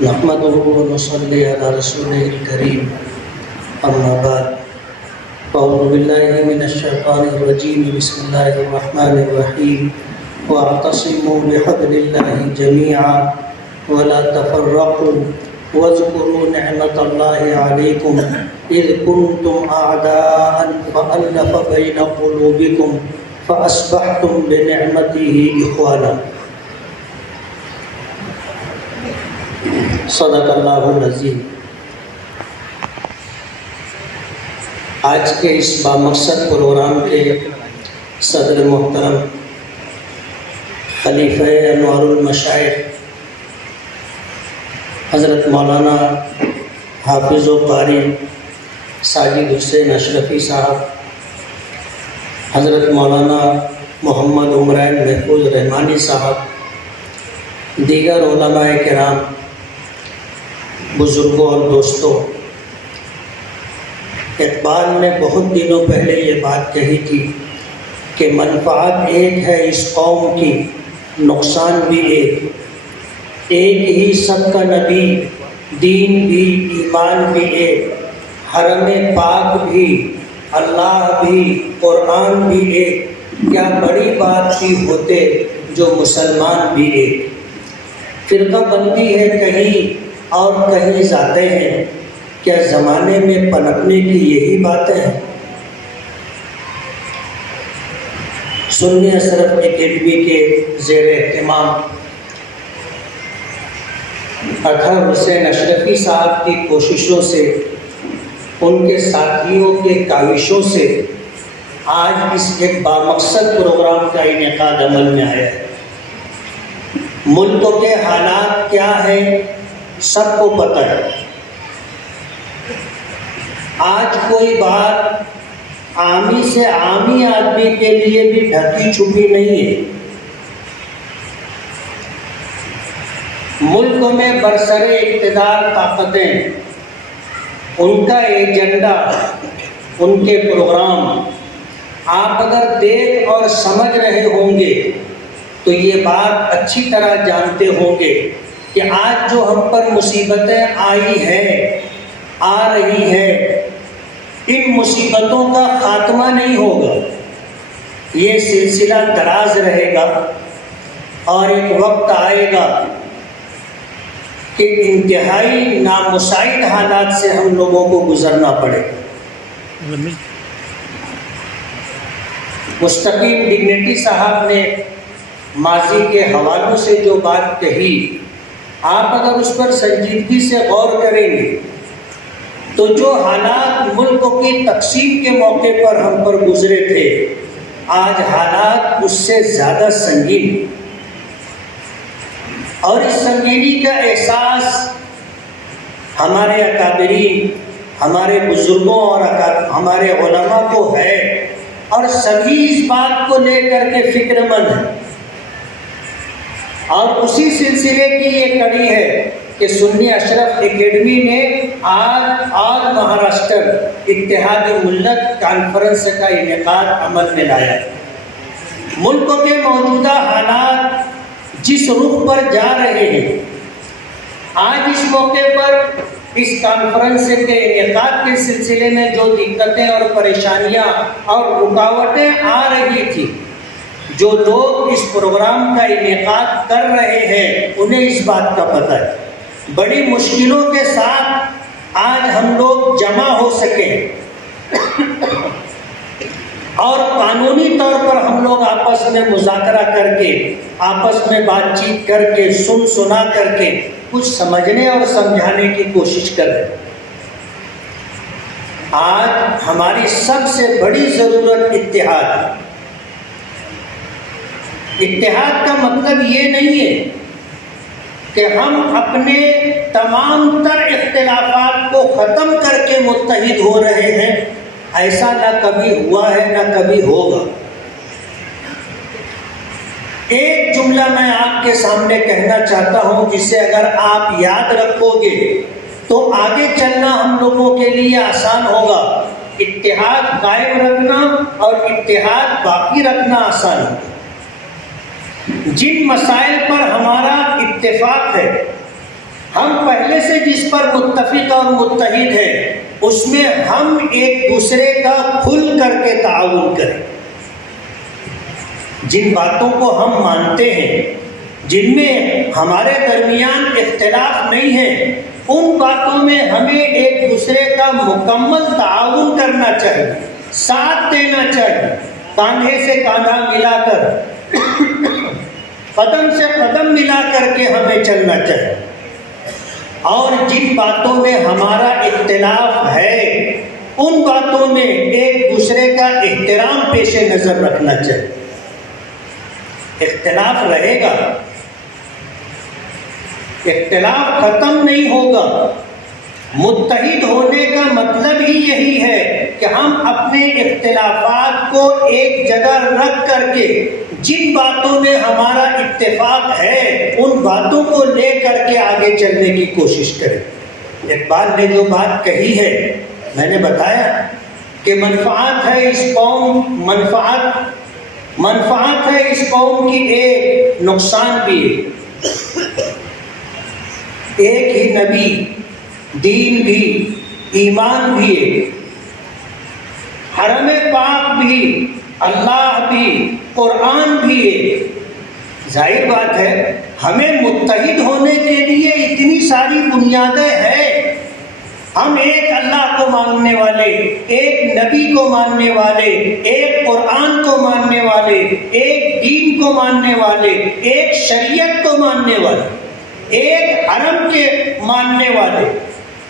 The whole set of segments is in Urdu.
نحمده ونصلي على رسوله الكريم أما بعد أعوذ بالله من الشيطان الرجيم بسم الله الرحمن الرحيم واعتصموا بحبل الله جميعا ولا تفرقوا واذكروا نعمة الله عليكم إذ كنتم أعداء فألف بين قلوبكم فأصبحتم بنعمته إخوانا صدق اللہ العظیم۔ آج کے اس بامقصد پروگرام کے صدر محترم خلیفہ انوار المشائخ حضرت مولانا حافظ و قاری ساجد حسین اشرفی صاحب، حضرت مولانا محمد عمران محفوظ رحمانی صاحب، دیگر علماء کرام، بزرگوں اور دوستوں، اقبال نے بہت دنوں پہلے یہ بات کہی تھی کہ منفعت ایک ہے اس قوم کی، نقصان بھی ایک ہی سب کا نبی، دین بھی ایمان بھی ایک، حرم پاک بھی اللہ بھی قرآن بھی ایک، کیا بڑی بات بھی ہوتے جو مسلمان بھی ایک۔ فرقہ بندی ہے کہیں اور کہیں ذاتیں ہیں، کیا زمانے میں پنپنے کی یہی باتیں ہیں؟ سنی اشرف اکیڈمی کے زیر اہتمام اطہر حسین اشرفی صاحب کی کوششوں سے، ان کے ساتھیوں کے کاوشوں سے آج اس ایک بامقصد پروگرام کا انعقاد عمل میں آیا ہے۔ ملک کے حالات کیا ہیں سب کو پتہ ہے۔ آج کوئی بات عامی سے عامی آدمی کے لیے بھی ڈھکی چھپی نہیں ہے۔ ملک میں برسر اقتدار طاقتیں، ان کا ایجنڈا، ان کے پروگرام آپ اگر دیکھ اور سمجھ رہے ہوں گے تو یہ بات اچھی طرح جانتے ہوں گے کہ آج جو ہم پر مصیبتیں آئی ہیں، آ رہی ہیں، ان مصیبتوں کا خاتمہ نہیں ہوگا، یہ سلسلہ دراز رہے گا اور ایک وقت آئے گا کہ انتہائی نامساعد حالات سے ہم لوگوں کو گزرنا پڑے گا۔ مستقیم ڈگنیٹی صاحب نے ماضی کے حوالوں سے جو بات کہی، آپ اگر اس پر سنجیدگی سے غور کریں گے تو جو حالات ملک کی تقسیم کے موقع پر ہم پر گزرے تھے، آج حالات اس سے زیادہ سنگین، اور اس سنگینی کا احساس ہمارے اکابرین، ہمارے بزرگوں اور ہمارے علماء کو ہے، اور سبھی اس بات کو لے کر کے فکر مند ہیں۔ اور اسی سلسلے کی یہ کڑی ہے کہ سنی اشرف اکیڈمی نے آج مہاراشٹر اتحاد ملت کانفرنس کا انعقاد عمل میں لایا۔ ملک کے موجودہ حالات جس رخ پر جا رہے ہیں، آج اس موقع پر اس کانفرنس کے انعقاد کے سلسلے میں جو دقتیں اور پریشانیاں اور رکاوٹیں آ رہی تھی، جو لوگ اس پروگرام کا انعقاد کر رہے ہیں انہیں اس بات کا پتہ ہے۔ بڑی مشکلوں کے ساتھ آج ہم لوگ جمع ہو سکے اور قانونی طور پر ہم لوگ آپس میں مذاکرہ کر کے، آپس میں بات چیت کر کے، سنا کر کے کچھ سمجھنے اور سمجھانے کی کوشش کر رہے ہیں۔ آج ہماری سب سے بڑی ضرورت اتحاد۔ اتحاد کا مطلب یہ نہیں ہے کہ ہم اپنے تمام تر اختلافات کو ختم کر کے متحد ہو رہے ہیں، ایسا نہ کبھی ہوا ہے نہ کبھی ہوگا۔ ایک جملہ میں آپ کے سامنے کہنا چاہتا ہوں جسے اگر آپ یاد رکھو گے تو آگے چلنا ہم لوگوں کے لیے آسان ہوگا۔ اتحاد قائم رکھنا اور اتحاد باقی رکھنا آسان ہوگا۔ جن مسائل پر ہمارا اتفاق ہے ہم پہلے سے جس پر متفق اور متحد ہیں اس میں ہم ایک دوسرے کا کھل کر کے تعاون کریں. جن باتوں کو ہم مانتے ہیں، جن میں ہمارے درمیان اختلاف نہیں ہے، ان باتوں میں ہمیں ایک دوسرے کا مکمل تعاون کرنا چاہیے، ساتھ دینا چاہیے، کاندھے سے کاندھا ملا کر قدم سے قدم ملا کر کے ہمیں چلنا چاہیے. اور جن باتوں میں ہمارا اختلاف ہے ان باتوں میں ایک دوسرے کا احترام پیش نظر رکھنا چاہیے. اختلاف رہے گا، اختلاف ختم نہیں ہوگا. متحد ہونے کا مطلب ہی یہی ہے کہ ہم اپنے اختلافات کو ایک جگہ رکھ کر کے جن باتوں میں ہمارا اتفاق ہے ان باتوں کو لے کر کے آگے چلنے کی کوشش کریں. اقبال نے جو بات کہی ہے، میں نے بتایا کہ منفعت ہے اس قوم، منفعت ہے اس قوم کی ایک، نقصان بھی ایک ہی نبی، دین بھی، ایمان بھی ایک، حرم پاک بھی، اللہ بھی، قرآن بھی ایک. ظاہر بات ہے ہمیں متحد ہونے کے لیے اتنی ساری بنیادیں ہیں. ہم ایک اللہ کو ماننے والے، ایک نبی کو ماننے والے، ایک قرآن کو ماننے والے، ایک دین کو ماننے والے، ایک شریعت کو ماننے والے، ایک حرم کے ماننے والے.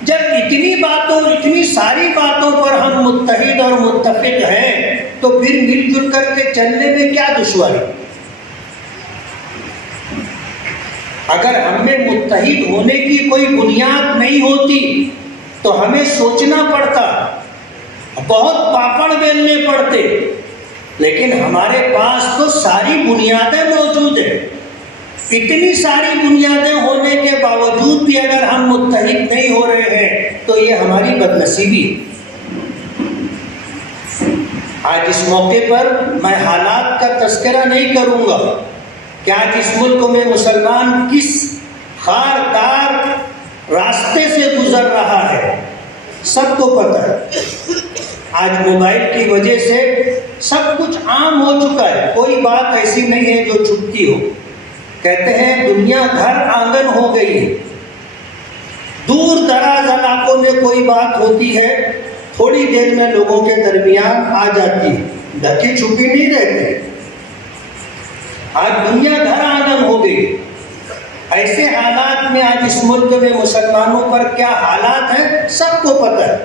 جب اتنی ساری باتوں پر ہم متحد اور متفق ہیں تو پھر مل جل کر کے چلنے میں کیا دشواری؟ اگر ہم میں متحد ہونے کی کوئی بنیاد نہیں ہوتی تو ہمیں سوچنا پڑتا، بہت پاپڑ بیلنے پڑتے. لیکن ہمارے پاس تو ساری بنیادیں موجود ہیں. اتنی ساری بنیادیں ہونے کے باوجود بھی اگر ہم متحد نہیں ہو رہے ہیں تو یہ ہماری بدنصیبی. آج اس موقع پر میں حالات کا تذکرہ نہیں کروں گا کہ آج اس ملک میں مسلمان کس خاردار راستے سے گزر رہا ہے، سب کو پتہ ہے. آج موبائل کی وجہ سے سب کچھ عام ہو چکا ہے، کوئی بات ایسی نہیں ہے جو چھپتی ہو. کہتے ہیں دنیا گھر آنگن ہو گئی ہے. دور دراز علاقوں میں کوئی بات ہوتی ہے تھوڑی دیر میں لوگوں کے درمیان آ جاتی ہے، ڈھکی چھپی نہیں رہتے. آج دنیا گھر آنگن ہو گئی. ایسے حالات میں آج اس ملک میں مسلمانوں پر کیا حالات ہیں سب کو پتہ ہے.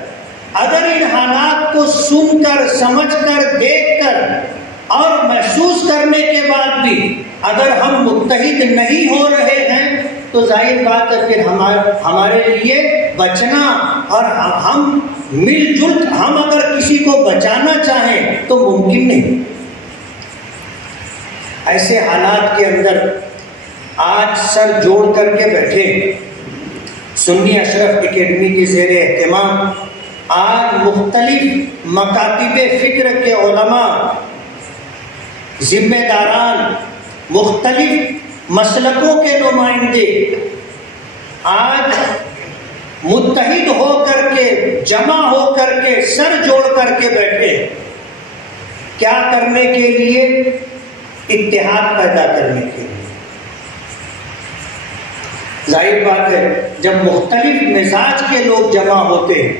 اگر ان حالات کو سن کر، سمجھ کر، دیکھ کر اور محسوس کرنے کے بعد بھی اگر ہم متحد نہیں ہو رہے ہیں تو ظاہر بات ہے پھر ہمارے لیے بچنا اور ہم مل جل ہم اگر کسی کو بچانا چاہیں تو ممکن نہیں. ایسے حالات کے اندر آج سر جوڑ کر کے بیٹھے سنی اشرف اکیڈمی کے زیر اہتمام آج مختلف مکاتب فکر کے علماء، ذمہ داران، مختلف مسلکوں کے نمائندے آج متحد ہو کر کے، جمع ہو کر کے، سر جوڑ کر کے بیٹھے. کیا کرنے کے لیے؟ اتحاد پیدا کرنے کے لیے. ظاہر بات ہے جب مختلف مزاج کے لوگ جمع ہوتے ہیں،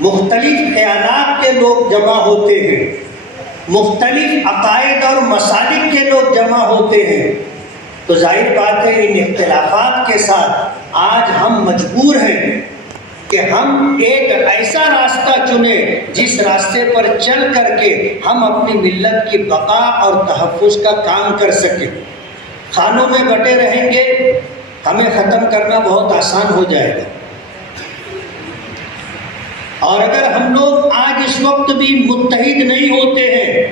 مختلف خیالات کے لوگ جمع ہوتے ہیں، مختلف عقائد اور مسالک کے لوگ جمع ہوتے ہیں تو ظاہر بات ہے ان اختلافات کے ساتھ آج ہم مجبور ہیں کہ ہم ایک ایسا راستہ چنیں جس راستے پر چل کر کے ہم اپنی ملت کی بقا اور تحفظ کا کام کر سکیں. خانوں میں بٹے رہیں گے ہمیں ختم کرنا بہت آسان ہو جائے گا. اور اگر ہم لوگ آج اس وقت بھی متحد نہیں ہوتے ہیں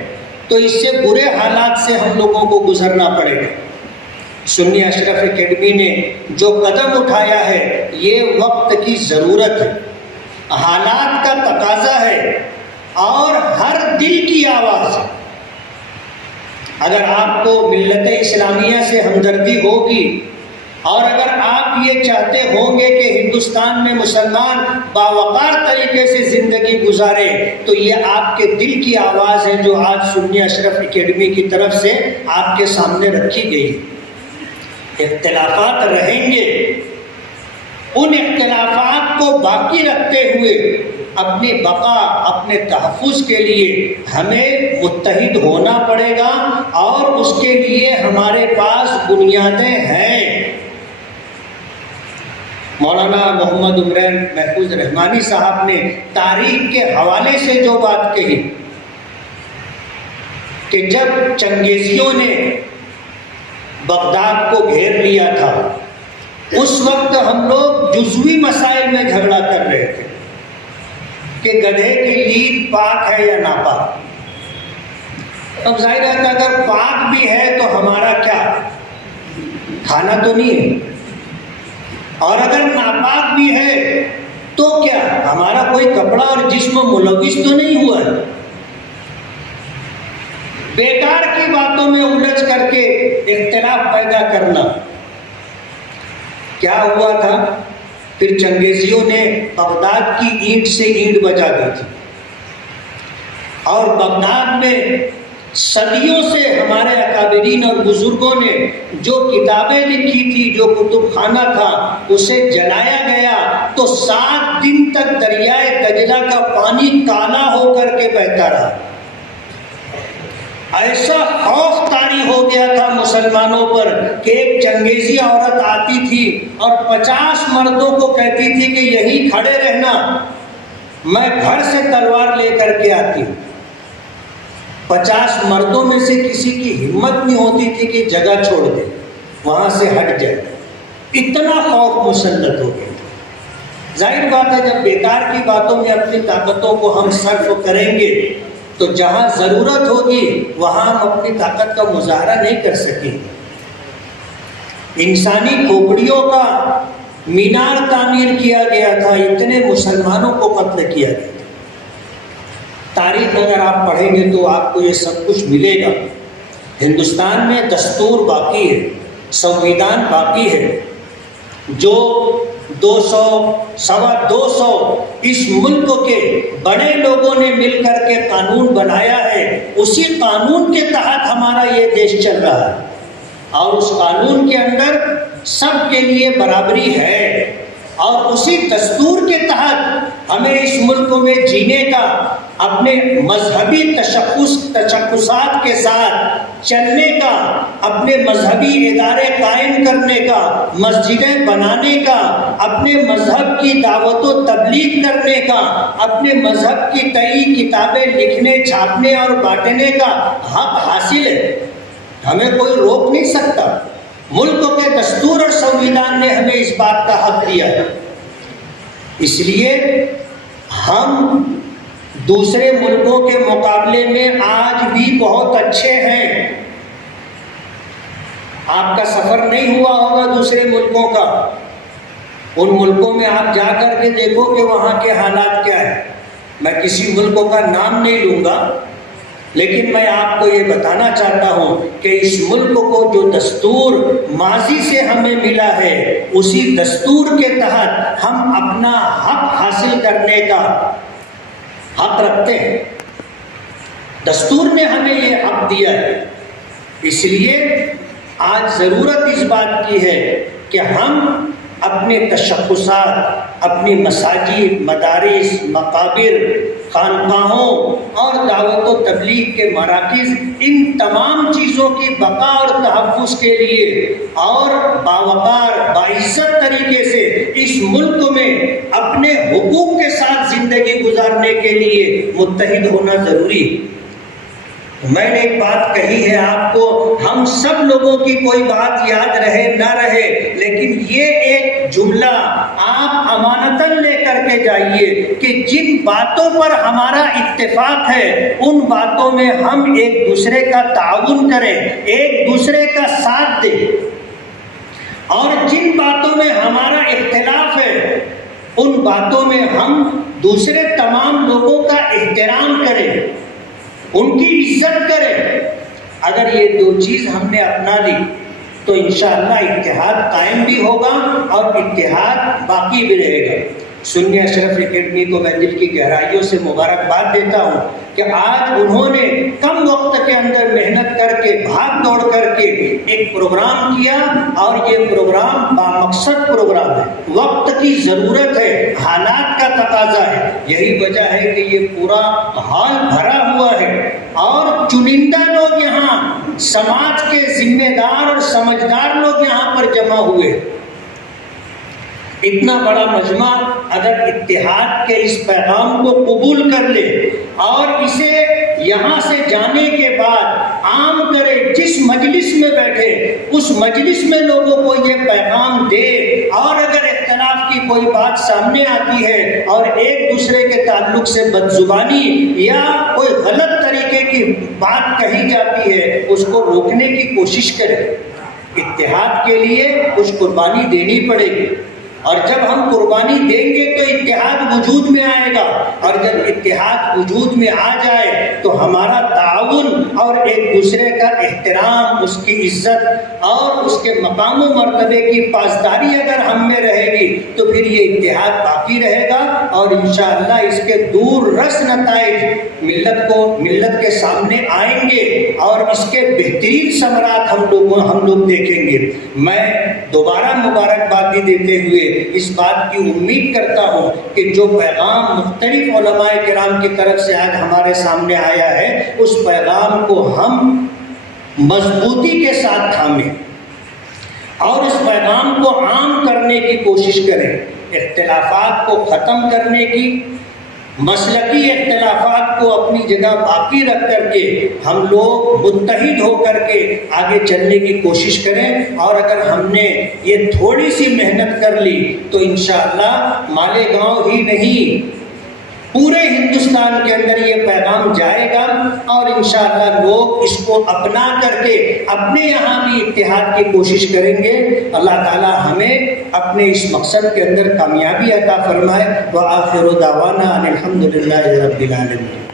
تو اس سے برے حالات سے ہم لوگوں کو گزرنا پڑے گا. سنی اشرف اکیڈمی نے جو قدم اٹھایا ہے یہ وقت کی ضرورت ہے، حالات کا تقاضا ہے اور ہر دل کی آواز ہے. اگر آپ کو ملت اسلامیہ سے ہمدردی ہوگی اور اگر آپ یہ چاہتے ہوں گے کہ ہندوستان میں مسلمان باوقار طریقے سے زندگی گزارے تو یہ آپ کے دل کی آواز ہے جو آج سنی اشرف اکیڈمی کی طرف سے آپ کے سامنے رکھی گئی. اختلافات رہیں گے، ان اختلافات کو باقی رکھتے ہوئے اپنی بقا، اپنے تحفظ کے لیے ہمیں متحد ہونا پڑے گا، اور اس کے لیے ہمارے پاس بنیادیں ہیں. مولانا محمد عمران محفوظ رحمانی صاحب نے تاریخ کے حوالے سے جو بات کہی کہ جب چنگیزیوں نے بغداد کو گھیر لیا تھا، اس وقت ہم لوگ جزوی مسائل میں جھگڑا کر رہے تھے کہ گدھے کی لید پاک ہے یا ناپاک. اب ظاہر ہے کہ اگر پاک بھی ہے تو ہمارا کیا کھانا تو نہیں ہے، اور اگر ناپاک بھی ہے تو کیا ہمارا کوئی کپڑا اور جسم ملوث تو نہیں ہوا ہے. بیکار کی باتوں میں الجھ کر کے اختلاف پیدا کرنا. کیا ہوا تھا؟ پھر چنگیزیوں نے بغداد کی اینٹ سے اینٹ بجا دی تھی، اور بغداد میں صدیوں سے ہمارے اکابرین اور بزرگوں نے جو کتابیں لکھی تھی، جو کتب خانہ تھا، اسے جلایا گیا تو 7 دن تک دریائے دجلہ کا پانی کالا ہو کر کے بہتا رہا. ایسا خوف طاری ہو گیا تھا مسلمانوں پر کہ ایک چنگیزی عورت آتی تھی اور 50 مردوں کو کہتی تھی کہ یہی کھڑے رہنا، میں گھر سے تلوار لے کر کے آتی ہوں. 50 مردوں میں سے کسی کی ہمت نہیں ہوتی تھی کہ جگہ چھوڑ دے، وہاں سے ہٹ جائے. اتنا خوف مسلط ہو گیا. ظاہر بات ہے جب بیکار کی باتوں میں اپنی طاقتوں کو ہم صرف کریں گے تو جہاں ضرورت ہوگی وہاں ہم اپنی طاقت کا مظاہرہ نہیں کر سکیں. انسانی کھوپڑیوں کا مینار تعمیر کیا گیا تھا، اتنے مسلمانوں کو قتل کیا گیا تھا. تاریخ اگر آپ پڑھیں گے تو آپ کو یہ سب کچھ ملے گا. ہندوستان میں دستور باقی ہے، سنویدھان باقی ہے. جو 200 سوا 200 اس ملک کے بڑے لوگوں نے مل کر کے قانون بنایا ہے، اسی قانون کے تحت ہمارا یہ دیش چل رہا ہے، اور اس قانون کے اندر سب کے لیے برابری ہے، اور اسی دستور کے تحت ہمیں اس ملک میں جینے کا، اپنے مذہبی تشخصات کے ساتھ چلنے کا، اپنے مذہبی ادارے قائم کرنے کا، مسجدیں بنانے کا، اپنے مذہب کی دعوت و تبلیغ کرنے کا، اپنے مذہب کی تئی کتابیں لکھنے، چھاپنے اور بانٹنے کا حق حاصل ہے. ہمیں کوئی روک نہیں سکتا. ملک کے دستور اور سنویدھان نے ہمیں اس بات کا حق دیا ہے. اس لیے ہم دوسرے ملکوں کے مقابلے میں آج بھی بہت اچھے ہیں. آپ کا سفر نہیں ہوا ہوگا دوسرے ملکوں کا، ان ملکوں میں آپ جا کر کے دیکھو کہ وہاں کے حالات کیا ہیں. میں کسی ملکوں کا نام نہیں لوں گا، لیکن میں آپ کو یہ بتانا چاہتا ہوں کہ اس ملک کو جو دستور ماضی سے ہمیں ملا ہے، اسی دستور کے تحت ہم اپنا حق حاصل کرنے کا حق رکھتے ہیں. دستور نے ہمیں یہ حق دیا ہے. اس لیے آج ضرورت اس بات کی ہے کہ ہم اپنے تشخصات، اپنی مساجد، مدارس، مقابر، خانقاہوں اور دعوت و تبلیغ کے مراکز، ان تمام چیزوں کی بقا اور تحفظ کے لیے اور باوقار باعزت طریقے سے اس ملک میں اپنے حقوق کے ساتھ زندگی گزارنے کے لیے متحد ہونا ضروری ہے. میں نے ایک بات کہی ہے آپ کو، ہم سب لوگوں کی کوئی بات یاد رہے نہ رہے، لیکن یہ ایک جملہ آپ امانتاً لے کر کے جائیے کہ جن باتوں پر ہمارا اتفاق ہے ان باتوں میں ہم ایک دوسرے کا تعاون کریں، ایک دوسرے کا ساتھ دیں، اور جن باتوں میں ہمارا اختلاف ہے ان باتوں میں ہم دوسرے تمام لوگوں کا احترام کریں، ان کی عزت کریں. اگر یہ 2 چیز ہم نے اپنا لی تو انشاءاللہ اتحاد قائم بھی ہوگا اور اتحاد باقی بھی رہے گا۔ سنی اشرف اکیڈمی کو میں دل کی گہرائیوں سے مبارکباد دیتا ہوں کہ آج انہوں نے کم وقت کے اندر محنت کر کے بھاگ دوڑ کر کے ایک پروگرام کیا، اور یہ پروگرام بامقصد پروگرام ہے، وقت کی ضرورت ہے، حالات کا تقاضا ہے، یہی وجہ ہے کہ یہ پورا ہال بھرا ہوا ہے، اور چنندہ لوگ یہاں سماج کے ذمہ دار اور سمجھدار لوگ یہاں پر جمع ہوئے۔ اتنا بڑا مجمع اگر اتحاد کے اس پیغام کو قبول کر لے اور اسے یہاں سے جانے کے بعد عام کرے، جس مجلس میں بیٹھے اس مجلس میں لوگوں کو یہ پیغام دے، اور اگر اختلاف کی کوئی بات سامنے آتی ہے اور ایک دوسرے کے تعلق سے بدزبانی یا کوئی غلط طریقے کی بات کہی جاتی ہے اس کو روکنے کی کوشش کرے۔ اتحاد کے لیے کچھ قربانی دینی پڑے گی، اور جب ہم قربانی دیں گے تو اتحاد وجود میں آئے گا، اور جب اتحاد وجود میں آ جائے تو ہمارا تعاون اور ایک دوسرے کا احترام، اس کی عزت اور اس کے مقام و مرتبے کی پاسداری اگر ہم میں رہے گی تو پھر یہ اتحاد باقی رہے گا، اور انشاءاللہ اس کے دور رس نتائج ملت کے سامنے آئیں گے، اور اس کے بہترین ثمرات ہم لوگ دیکھیں گے۔ میں دوبارہ مبارکبادی دیتے ہوئے اس بات کی امید کرتا ہوں کہ جو پیغام مختلف علماء کرام کی طرف سے آج ہمارے سامنے آیا ہے اس پیغام کو ہم مضبوطی کے ساتھ تھامیں اور اس پیغام کو عام کرنے کی کوشش کریں، اختلافات کو ختم کرنے کی، مسلکی اختلافات کو اپنی جگہ باقی رکھ کر کے ہم لوگ متحد ہو کر کے آگے چلنے کی کوشش کریں، اور اگر ہم نے یہ تھوڑی سی محنت کر لی تو انشاءاللہ مالیگاؤں ہی نہیں پورے ہندوستان کے اندر یہ پیغام جائے گا، اور انشاءاللہ لوگ اس کو اپنا کر کے اپنے یہاں بھی اتحاد کی کوشش کریں گے۔ اللہ تعالی ہمیں اپنے اس مقصد کے اندر کامیابی عطا فرمائے۔ وآخر دعوانا ان الحمد للہ رب العالمین۔